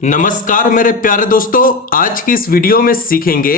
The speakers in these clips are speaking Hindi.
नमस्कार मेरे प्यारे दोस्तों, आज की इस वीडियो में सीखेंगे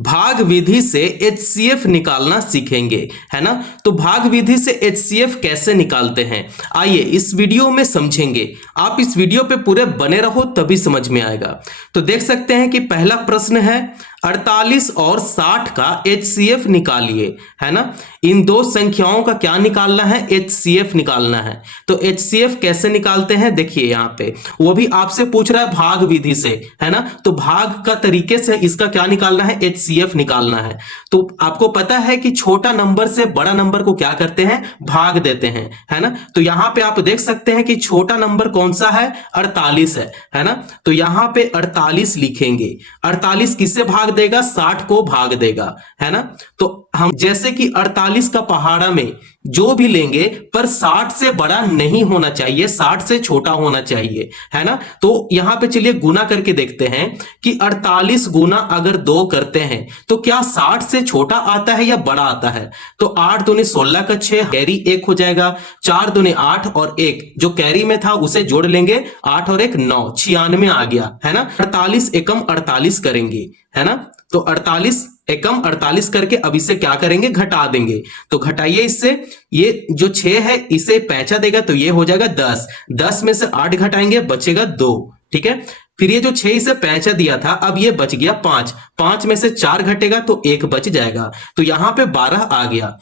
भाग विधि से HCF निकालना सीखेंगे, है ना। तो भाग विधि से HCF कैसे निकालते हैं, आइए इस वीडियो में समझेंगे। आप इस वीडियो पे पूरे बने रहो तभी समझ में आएगा। तो देख सकते हैं कि पहला प्रश्न है 48 और 60 का HCF निकालिए, है ना। इन दो संख्याओं का क्या निकालना है, HCF निकालना है। तो HCF कैसे निकालते हैं, देखिए यहाँ पे वो भी आपसे पूछ रहा है भाग विधि से, है ना। तो भाग का तरीके से इसका क्या निकालना है, HCF निकालना है। तो आपको पता है कि छोटा नंबर से बड़ा नंबर को क्या करते हैं, भाग देते हैं, है ना। तो यहाँ पे आप देख सकते हैं कि छोटा नंबर कौन सा है, 48 है ना। तो यहाँ पे 48 लिखेंगे। 48 किससे भाग देगा, 60 को भाग देगा, है ना। तो हम जैसे कि 48 का पहाड़ा में जो भी लेंगे पर 60 से बड़ा नहीं होना चाहिए, 60 से छोटा होना चाहिए, है ना। तो यहां पे चलिए गुना करके देखते हैं कि 48 गुना अगर 2 करते हैं तो क्या 60 से छोटा आता है या बड़ा आता है। तो 8 दूनी 16 का 6, कैरी 1 हो जाएगा। 4 दूनी 8 और 1 जो कैरी में था उसे जोड़ लेंगे, 8 और 1 9, 96 आ गया, है ना। 48 एकम 48 करेंगे, है ना। तो 48 एकम 48 करके अब इसे क्या करेंगे, घटा देंगे। तो घटाइए इससे, ये जो 6 है इसे पैंचा देगा तो ये हो जाएगा 10। 10 में से 8 घटाएंगे, बचेगा 2, ठीक है। फिर ये जो 6 इसे पैंचा दिया था, अब ये बच गया 5। 5 में से 4 घटेगा तो 1 बच जाएगा। तो यहां पे 12 आ गया,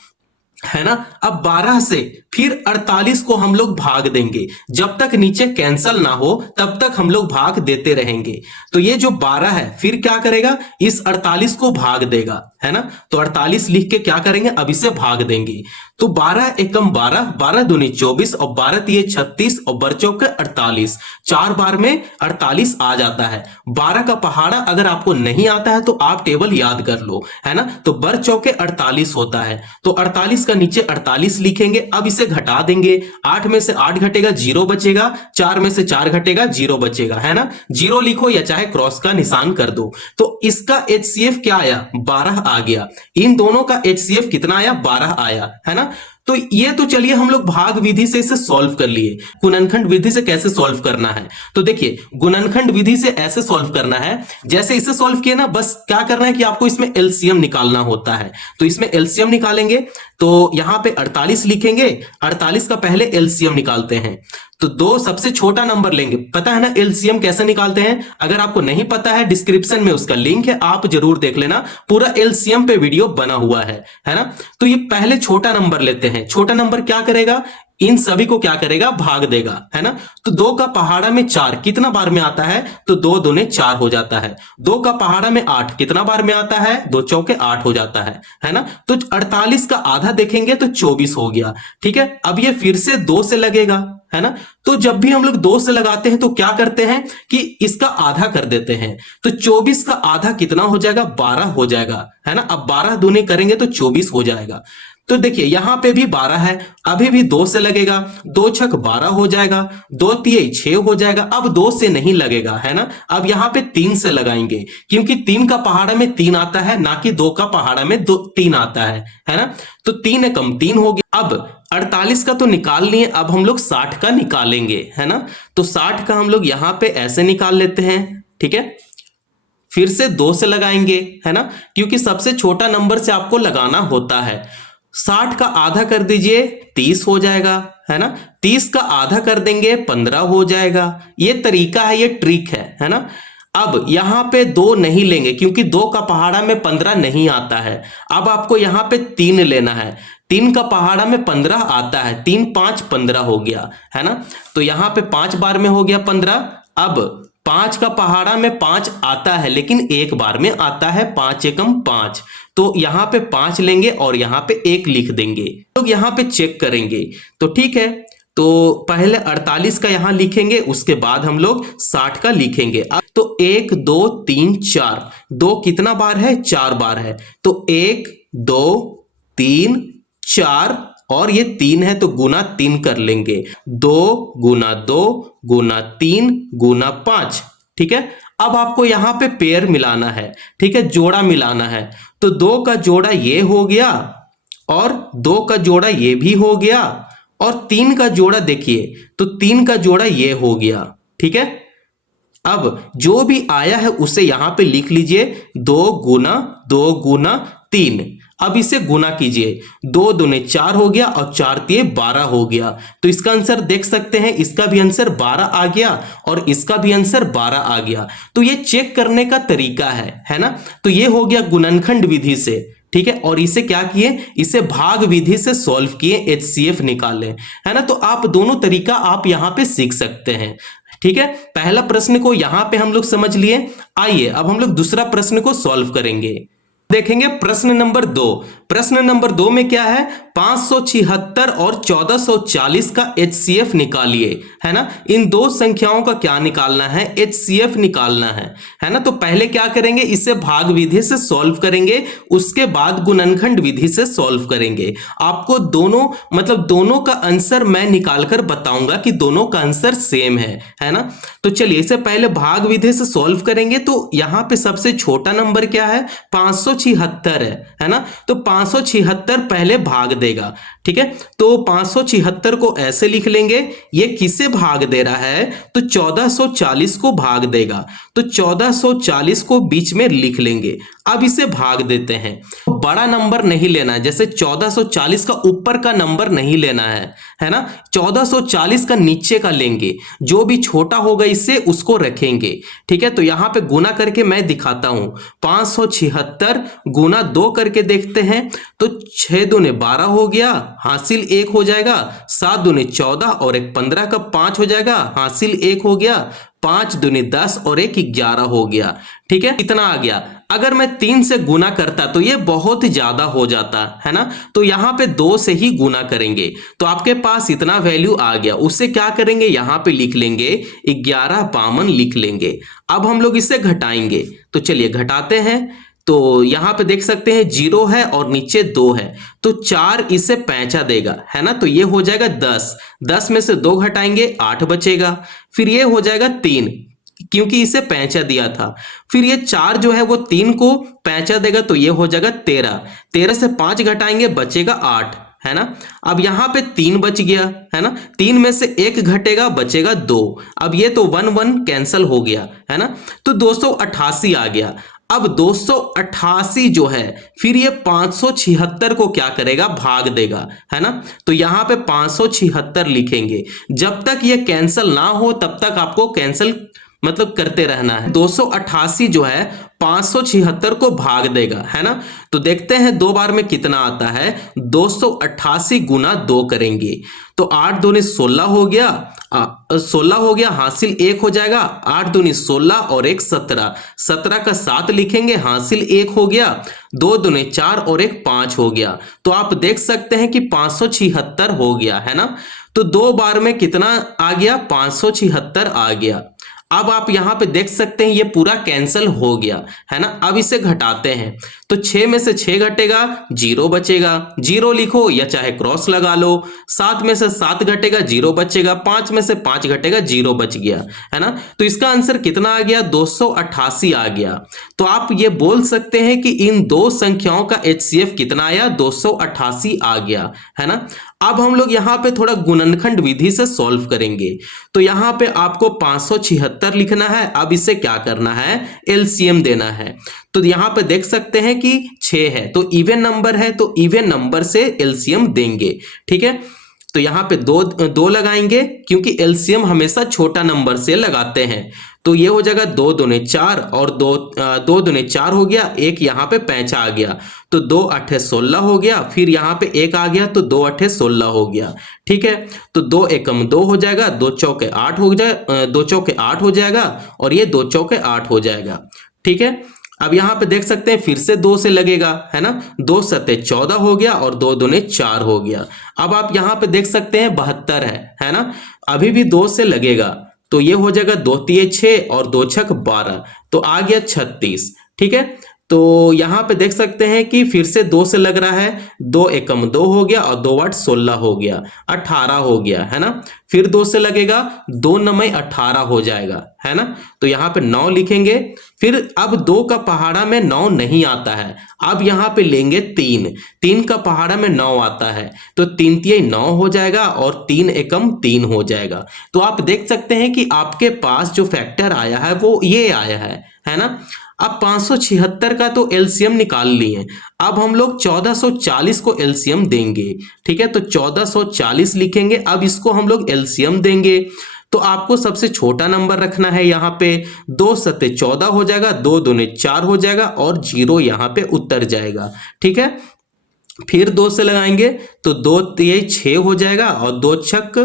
है ना। अब 12 से फिर 48 को हम लोग भाग देंगे, जब तक नीचे कैंसल ना हो तब तक हम लोग भाग देते रहेंगे। तो ये जो 12 है फिर क्या करेगा, इस 48 को भाग देगा, है ना। तो 48 लिख के क्या करेंगे, अब इसे भाग देंगे। तो 12 एकम 12, 12 दूनी 24 और 12 तिये 36 और बर चौके 48। 4 बार में 48 आ जाता है। 12 का पहाड़ा अगर आपको नहीं आता है तो आप टेबल याद कर लो, है ना। तो बर चौके 48 होता है। तो 48 का नीचे 48 लिखेंगे। अब इसे घटा देंगे। 8 में से 8 घटेगा, 0 बचेगा। 4 में से 4 घटेगा, 0 बचेगा, है ना। 0 लिखो या चाहे क्रॉस का निशान कर दो। तो इसका HCF क्या आया, 12 आ गया। इन दोनों का HCF कितना आया, 12 आया, है ना। तो ये तो चलिए हम लोग भाग विधि से इसे सॉल्व कर लिए। गुणनखंड विधि से कैसे सॉल्व करना है, तो देखिए गुणनखंड विधि से ऐसे सॉल्व करना है, जैसे इसे सॉल्व किया ना, बस क्या करना है कि आपको इसमें LCM निकालना होता है। तो इसमें LCM निकालेंगे, तो यहां पे 48 लिखेंगे। 48 का पहले LCM निकालते हैं। तो 2 सबसे छोटा नंबर लेंगे। पता है ना LCM कैसे निकालते हैं, अगर आपको नहीं पता है डिस्क्रिप्शन में उसका लिंक है, आप जरूर देख लेना, पूरा LCM पे वीडियो बना हुआ है ना। तो ये पहले छोटा नंबर लेते हैं। छोटा नंबर क्या करेगा, इन सभी को क्या करेगा, भाग देगा, है ना। तो 2 का पहाड़ा में 4 कितना बार में आता है, तो 2 दूने 4 हो जाता है। 2 का पहाड़ा में 8 कितना बार में आता है, 2 चौके 8 हो जाता है ना। तो 48 का आधा देखेंगे तो 24 हो गया, ठीक है। अब ये फिर से 2 से लगेगा, है ना। तो जब भी हम लोग 2 से लगाते हैं तो क्या करते हैं कि इसका आधा कर देते हैं। तो 24 का आधा कितना हो जाएगा, 12 हो जाएगा, है ना। अब 12 दूनी करेंगे तो 24 हो जाएगा। तो देखिए यहां पे भी 12 है, अभी भी 2 से लगेगा। 2 छक 12 हो जाएगा, 2 तिये 6 हो जाएगा। अब 2 से नहीं लगेगा, है ना। अब यहां पे 3 से लगाएंगे, क्योंकि 3 का पहाड़ा में 3 आता है, ना कि 2 का पहाड़ा में 3 आता है ना। तो 3 एकम 3 हो गया। अब 48 का तो निकाल लिए, अब हम लोग 60 का निकालेंगे, है ना। तो 60 का हम लोग यहां पे ऐसे निकाल लेते हैं, ठीक है। फिर से 2 से लगाएंगे, है ना, क्योंकि सबसे छोटा नंबर से आपको लगाना होता है। 60 का आधा कर दीजिए, 30 हो जाएगा, है ना। 30 का आधा कर देंगे, 15 हो जाएगा। ये तरीका है, ये ट्रिक है ना। अब यहां पे 2 नहीं लेंगे, क्योंकि 2 का पहाड़ा में 15 नहीं आता है। अब आपको यहां पे 3 लेना है। 3 का पहाड़ा में 15 आता है, 3 5 15 हो गया, है ना। तो यहां पे 5 बार में हो गया 15। अब 5 का पहाड़ा में 5 आता है, लेकिन एक बार में आता है, 5 एकम 5। तो यहां पे 5 लेंगे और यहां पे 1 लिख देंगे। लोग यहां पे चेक करेंगे, तो ठीक है। तो पहले 48 का यहां लिखेंगे, उसके बाद हम लोग 60 का लिखेंगे। अब तो 1 2 3 4, 2 कितना बार है, 4 बार है। तो 1 2 3 4 और ये 3 है तो गुना 3 कर लेंगे। 2 गुना 2 गुना 3 गुना 5, ठीक है। अब आपको यहां पे पेयर मिलाना है, ठीक है, जोड़ा मिलाना है। तो 2 का जोड़ा ये हो गया और 2 का जोड़ा ये भी हो गया और 3 का जोड़ा देखिए, तो 3 का जोड़ा ये हो गया, ठीक है। अब जो भी आया है उसे यहां पे लिख लीजिए, 2 गुना 3। अब इसे गुना कीजिए, 2 दूने 4 हो गया और 4 तिये 12 हो गया। तो इसका आंसर देख सकते हैं, इसका भी आंसर 12 आ गया और इसका भी आंसर 12 आ गया। तो ये चेक करने का तरीका है ना। तो ये हो गया गुणनखंड विधि से, ठीक है। और इसे क्या किए, इसे भाग विधि से सॉल्व किए, HCF निकाले, है ना। तो आप दोनों तरीका आप यहां पे सीख सकते हैं, ठीक है। पहला प्रश्न को यहां पे हम लोग समझ लिए। आइए अब हम लोग दूसरा प्रश्न को सॉल्व करेंगे। देखेंगे प्रश्न नंबर 2। प्रश्न नंबर 2 में क्या है, 576 और 1440 का HCF निकालिए, है ना। इन दो संख्याओं का क्या निकालना है, HCF निकालना है ना। तो पहले क्या करेंगे, इसे भाग विधि से सॉल्व करेंगे, उसके बाद गुणनखंड विधि से सॉल्व करेंगे। आपको दोनों मतलब दोनों का आंसर मैं निकालकर बताऊंगा कि दोनों का आंसर सेम है ना। तो चलिए इसे पहले भाग विधि से सॉल्व करेंगे। तो यहां पे सबसे छोटा नंबर क्या है, 576 है ना। तो 576 पहले भाग देगा, ठीक है। तो 576 को ऐसे लिख लेंगे, ये किसे भाग दे रहा है, तो 1440 को भाग देगा। तो 1440 को बीच में लिख लेंगे। अब इसे भाग देते हैं। बड़ा नंबर नहीं लेना है, जैसे 1440 का ऊपर का नंबर नहीं लेना है ना। 1440 का नीचे का लेंगे, जो भी छोटा होगा इससे उसको रखेंगे, ठीक है। तो यहां पे गुना करके मैं दिखाता हूं, 576 गुना 2 करके देखते हैं। तो 6 दूने 12 हो गया, हासिल 1 हो जाएगा। 7 दूने 14 और 1 15 का 5 हो जाएगा, हासिल 1 हो गया। 5 दूने 10 और 1 11 हो गया, ठीक है। इतना आ गया। अगर मैं 3 से गुना करता तो ये बहुत ज्यादा हो जाता है ना। तो यहां पे 2 से ही गुना करेंगे। तो आपके पास इतना वैल्यू आ गया, उससे क्या करेंगे, यहां पे लिख लेंगे 11 52 लिख लेंगे। अब हम लोग इसे घटाएंगे। तो चलिए घटाते हैं। तो यहां पे देख सकते हैं 0 है और नीचे 2 है, तो 4 इसे पैंचा देगा, है ना। तो ये हो जाएगा 10, 10 में से 2 घटाएंगे 8 बचेगा। फिर ये हो जाएगा 3, क्योंकि इसे पैंचा दिया था। फिर ये 4 जो है वो 3 को पैंचा देगा, तो ये हो जाएगा 13, 13 से 5 घटाएंगे बचेगा 8, है ना। अब यहां पे 3 बच गया, है ना। 3 में से 1 घटेगा बचेगा 2। अब ये तो 1 1 कैंसल हो गया, है ना। तो 288 आ गया। अब 288 जो है, फिर ये 576 को क्या करेगा, भाग देगा, है ना। तो यहां पे 576 लिखेंगे। जब तक ये कैंसल ना हो तब तक आपको कैंसल मतलब करते रहना है। 288 जो है 576 को भाग देगा, है ना। तो देखते हैं 2 बार में कितना आता है। 288 गुना 2 करेंगे, तो 8 दूनी 16 हो गया, 16 हो गया, हासिल 1 हो जाएगा। 8 दूनी 16 और 1 17, 17 का 7 लिखेंगे, हासिल 1 हो गया। 2 दूनी 4 और 1 5 हो गया। तो आप देख सकते हैं कि 576 हो गया, है ना। तो 2 बार में कितना आ गया, 576 आ गया। अब आप यहां पे देख सकते हैं ये पूरा कैंसिल हो गया, है ना। अब इसे घटाते हैं। तो 6 में से 6 घटेगा, 0 बचेगा, 0 लिखो या चाहे क्रॉस लगा लो। 7 में से 7 घटेगा, 0 बचेगा। 5 में से 5 घटेगा, 0 बच गया, है ना। तो इसका आंसर कितना आ गया, 288 आ गया। तो आप ये बोल सकते हैं कि इन दो संख्याओं का HCF कितना आया, 288 आ गया, है ना। अब हम लोग यहां पे थोड़ा गुणनखंड विधि से सॉल्व करेंगे। तो यहां पे आपको 576 लिखना है। अब इसे क्या करना है, LCM देना है। तो यहां पे देख सकते हैं कि 6 है, तो इवन नंबर है, तो इवन नंबर से LCM देंगे, ठीक है। तो यहां पे दो लगाएंगे, क्योंकि LCM हमेशा छोटा नंबर से लगाते हैं। तो ये हो जाएगा 2 दूने 4 और 2 दूने 4 हो गया, 1 यहाँ पे पैंचा आ गया, तो 2 8 16 हो गया। फिर यहाँ पे 1 आ गया, तो 2 8 16 हो गया, ठीक है। तो 2 एकम 2 हो जाएगा, 2 चौके 8 हो जाए, 2 चौके 8 हो जाएगा और ये 2 चौके 8 हो जाएगा, ठीक है। अब यहां पे देख सकते हैं फिर से 2 से लगेगा, है ना। 2 सते 14 हो गया और 2 दूने 4 हो गया। अब आप यहां पे देख सकते हैं 72 है ना। अभी भी 2 से लगेगा, तो ये हो जाएगा 2 तिये 6 और 2 छक 12, तो आ गया 36, ठीक है। तो यहां पे देख सकते हैं कि फिर से 2 से लग रहा है, 2 एकम 2 हो गया और 2 8 16 हो गया, 18 हो गया, है ना। फिर 2 से लगेगा, 2 9 18 हो जाएगा, है ना। तो यहाँ पे 9 लिखेंगे। फिर अब 2 का पहाड़ा में 9 नहीं आता है, अब यहाँ पे लेंगे 3, 3 का पहाड़ा में 9 आता है, तो 3 तिया 9 हो जाएगा और 3 एकम 3 हो जाएगा। तो आप देख सकते हैं कि आपके पास जो फैक्टर आया है वो ये आया है ना। अब 576 का तो एलसीएम निकाल लिए, अब हम लोग 1440 को एलसीएम देंगे। ठीक है, तो 1440 लिखेंगे, अब इसको हम लोग एलसीएम देंगे। तो आपको सबसे छोटा नंबर रखना है, यहाँ पे 2 सत्ते 14 हो जाएगा, 2 दूने 4 हो जाएगा और 0 यहाँ पे उतर जाएगा। ठीक है, फिर 2 से लगाएंगे तो 2 तिये 6 हो जाएगा और 2 छक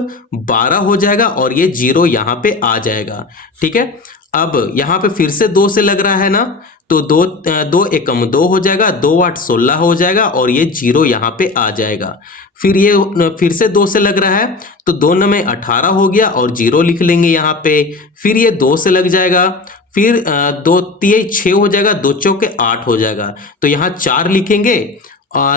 12 हो जाएगा और ये 0 यहाँ पे आ जाएगा। ठीक है, अब यहाँ पे फिर से 2 से लग रहा है ना, तो 2 एकम 2 हो जाएगा, 2 8 16 हो जाएगा और ये 0 यहाँ पे आ जाएगा। फिर ये फिर से 2 से लग रहा है तो 2 9 में 18 हो गया और 0 लिख लेंगे यहाँ पे। फिर ये 2 से लग जाएगा, फिर 2 तिये 6 हो जाएगा, 2 चौके 8 हो जाएगा, तो यहाँ 4 लिखेंगे,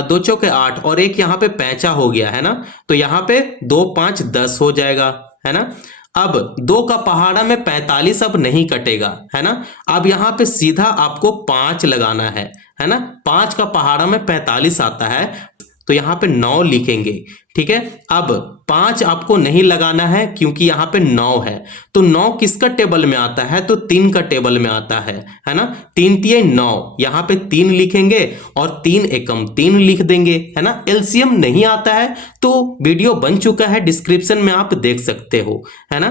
2 चौके 8 और एक यहाँ पे पैंचा हो गया है ना, तो यहाँ पे 2 5 10 हो जाएगा, है ना। अब 2 का पहाड़ा में 45 अब नहीं कटेगा, है ना। अब यहाँ पे सीधा आपको 5 लगाना है ना। 5 का पहाड़ा में 45 आता है, तो यहाँ पे 9 लिखेंगे। ठीक है, अब 5 आपको नहीं लगाना है क्योंकि यहाँ पे 9 है, तो 9 किसका टेबल में आता है, तो 3 का टेबल में आता है ना। 3 तिये 9, यहाँ पे 3 लिखेंगे और 3 एकम 3 लिख देंगे, है ना। एलसीएम नहीं आता है तो वीडियो बन चुका है, डिस्क्रिप्शन में आप देख सकते हो, है ना।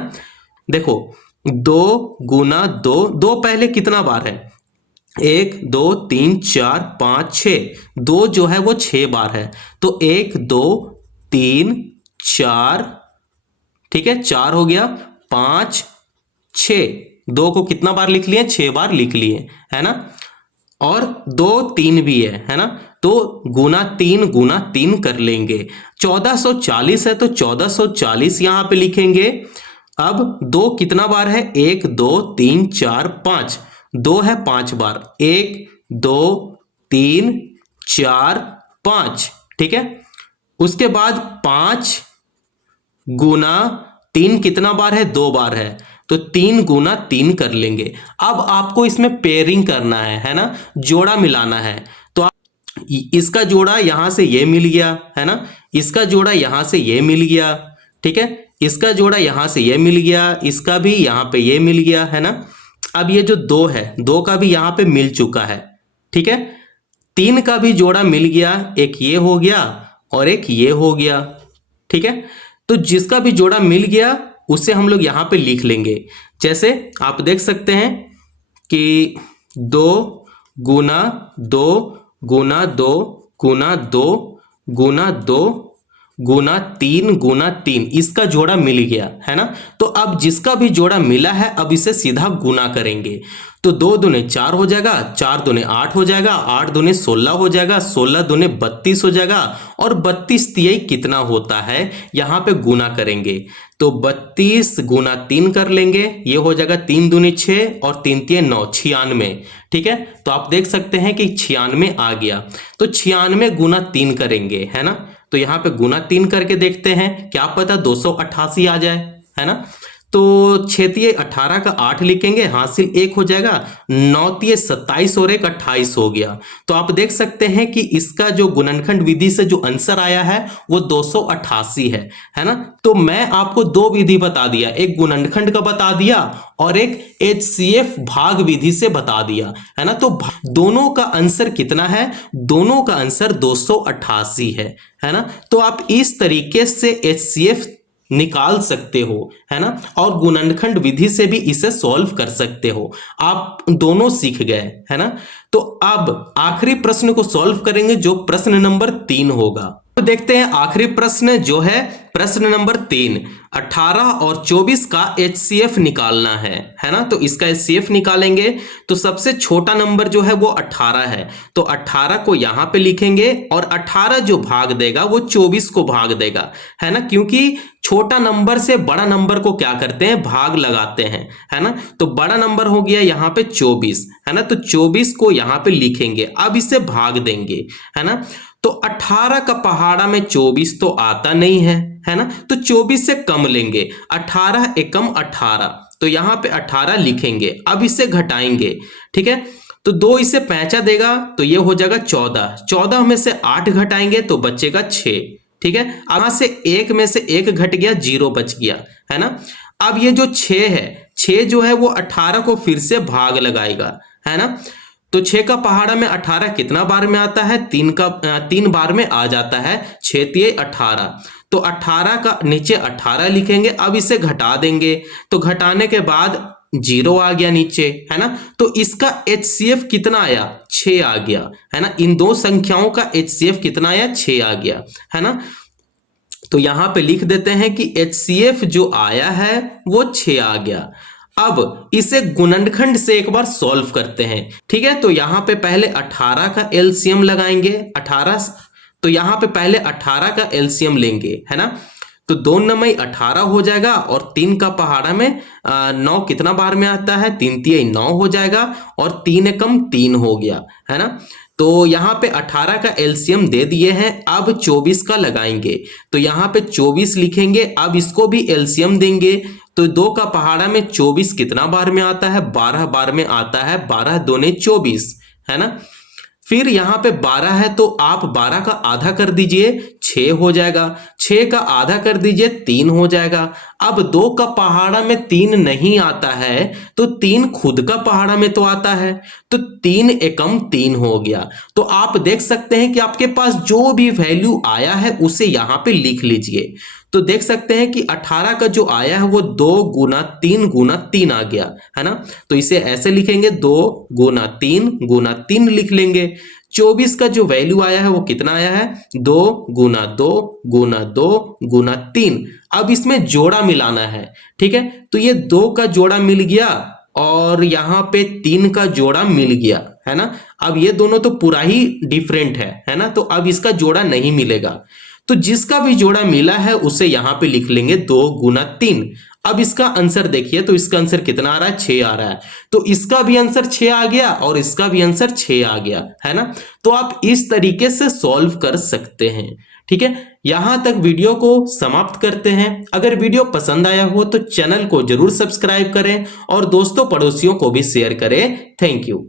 देखो 2 गुना 2, 2 पहले कितना बार है, 1 2 3 4 5 6, 2 जो है वो 6 बार है, तो 1 2 3 4, ठीक है 4 हो गया, 5 6, 2 को कितना बार लिख लिए, 6 बार लिख लिए, है ना। और 2 3 भी है ना, तो गुना 3 कर लेंगे। 1440 है तो 1440 यहां पे लिखेंगे। अब 2 कितना बार है, 1 2 3 4 5, 2 है 5 बार, 1 2 3 4 5, ठीक है। उसके बाद 5 गुना 3 कितना बार है, 2 बार है, तो 3 गुना 3 कर लेंगे। अब आपको इसमें पेयरिंग करना है ना, जोड़ा मिलाना है। तो आप इसका जोड़ा यहां से ये मिल गया, है ना, इसका जोड़ा यहां से ये मिल गया, ठीक है, इसका जोड़ा यहां से ये मिल गया, इसका भी यहां पे ये मिल गया, है ना। अब ये जो 2 है, 2 का भी यहां पे मिल चुका है, ठीक है। 3 का भी जोड़ा मिल गया, एक ये हो गया और एक ये हो गया, ठीक है। तो जिसका भी जोड़ा मिल गया उसे हम लोग यहां पे लिख लेंगे। जैसे आप देख सकते हैं कि 2 गुना 2 गुना 2 गुना 2 गुना 2 गुना 3 इसका जोड़ा मिल गया, है ना। तो अब जिसका भी जोड़ा मिला है अब इसे सीधा गुना करेंगे। तो 2 दूने 4 हो जाएगा, 4 दूने 8 हो जाएगा, 8 दूने 16 हो जाएगा, 16 दूने 32 हो जाएगा और 32 तिहाई कितना होता है यहां पे गुना करेंगे। तो 32 गुना 3 कर लेंगे, ये हो जाएगा 3 दूने 6 और 3 तिहाई 9, 96, ठीक है। तो आप देख सकते हैं कि 96 आ गया। तो 96 गुना 3 करेंगे, है ना। तो यहां पे गुना 3 करके देखते हैं, क्या पता 288 आ जाए, है ना। तो 6 तिये 18 का 8 लिखेंगे, हासिल 1 हो जाएगा, 9 तिये 27 और 1 28 हो गया। तो आप देख सकते हैं कि इसका जो गुणनखंड विधि से जो आंसर आया है वो 288 है ना। तो मैं आपको 2 विधि बता दिया, एक गुणनखंड का बता दिया और एक HCF भाग विधि से बता दिया, है ना। तो दोनों का आंसर कितना है, दोनों का आंसर 288 है ना। तो आप इस तरीके से HCF निकाल सकते हो, है ना, और गुणनखंड विधि से भी इसे सॉल्व कर सकते हो। आप दोनों सीख गए, है ना। तो अब आखिरी प्रश्न को सॉल्व करेंगे जो प्रश्न नंबर 3 होगा। तो देखते हैं आखिरी प्रश्न जो है प्रश्न नंबर 3, 18 और 24 का HCF निकालना है ना। तो इसका HCF निकालेंगे तो सबसे छोटा नंबर जो है वो 18 है, तो 18 को यहां पे लिखेंगे और 18 जो भाग देगा वो 24 को भाग देगा, है ना, क्योंकि छोटा नंबर से बड़ा नंबर को क्या करते हैं, भाग लगाते हैं, है ना। तो बड़ा नंबर हो गया यहाँ पे 24, है ना, तो 24 को यहाँ पे लिखेंगे, अब इसे भाग देंगे, है ना। तो 18 का पहाड़ा में 24 तो आता नहीं है ना, तो 24 से कम लेंगे, 18 एकम 18, तो तो यहाँ पे 18 लिखेंगे। अब इसे घटाएंगे, ठीक है, तो 2 इसे 5 देगा तो ये हो जाएगा 14। 14 में से 8 घटाएंगे तो बचेगा 6, ठीक है। अब यहां से 1 में से 1 घट गया, 0 बच गया, है ना। अब ये जो 6 है, 6 जो है वो 18 को फिर से भाग लगाएगा, है ना। तो 6 का पहाड़ा में 18 कितना बार में आता है, 3 बार में आ जाता है। 6 तिये 18, तो 18 का नीचे 18 लिखेंगे। अब इसे घटा देंगे, तो घटाने के बाद 0 आ गया नीचे, है ना। तो इसका HCF कितना आया, 6 आ गया, है ना। इन दो संख्याओं का HCF कितना आया, 6 आ गया, है ना। तो यहां पे लिख देते हैं कि HCF जो आया है वो 6 आ गया। अब इसे गुणनखंड से एक बार सॉल्व करते हैं, ठीक है। तो यहां पे पहले 18 का LCM लगाएंगे, 18, तो यहां पे पहले 18 का LCM लेंगे, है ना। तो 2 9 18 हो जाएगा और 3 का पहाड़ा में 9 कितना बार में आता है, 3 तिये 9 हो जाएगा और 3 एकम 3 हो गया, है ना। तो यहाँ पे 18 का LCM दे दिए हैं। अब 24 का लगाएंगे, तो यहाँ पे 24 लिखेंगे। अब इसको भी LCM देंगे, तो 2 का पहाड़ा में 24 कितना बार में आता है, 12 बार में आता है। 12 दूने 24, है ना। फिर यहाँ पे 12 है तो आप 12 का आधा कर दीजिए, 6 हो जाएगा। 6 का आधा कर दीजिए, 3 हो जाएगा। अब 2 का पहाड़ा में 3 नहीं आता है, तो 3 खुद का पहाड़ा में तो आता है, तो 3 एकम 3 हो गया। तो आप देख सकते हैं कि आपके पास जो भी वैल्यू आया है उसे यहाँ पे लिख लीजिए। तो देख सकते हैं कि 18 का जो आया है वो 2 गुना 3 आ गया, है ना। तो इसे ऐसे लिखेंगे, 2 गुना 3 लिख लेंगे। 24 का जो वैल्यू आया है वो कितना आया है, 2 गुना 2 गुना 2 गुना 3। अब इसमें जोड़ा मिलाना है, ठीक है। तो ये 2 का जोड़ा मिल गया और यहाँ पे 3 का जोड़ा मिल गया, है ना। अब ये दोनों तो पूरा ही डिफरेंट है ना। तो अब इसका जोड़ा नहीं मिलेगा, तो जिसका भी जोड़ा मिला है उसे यहां पे लिख लेंगे, 2 गुना 3। अब इसका आंसर देखिए, तो इसका आंसर कितना आ रहा है, 6 आ रहा है। तो इसका भी आंसर 6 आ गया और इसका भी आंसर 6 आ गया, है ना। तो आप इस तरीके से सॉल्व कर सकते हैं, ठीक है। यहां तक वीडियो को समाप्त करते हैं। अगर वीडियो पसंद आया हो तो चैनल को जरूर सब्सक्राइब करें और दोस्तों पड़ोसियों को भी शेयर करें। Thank you.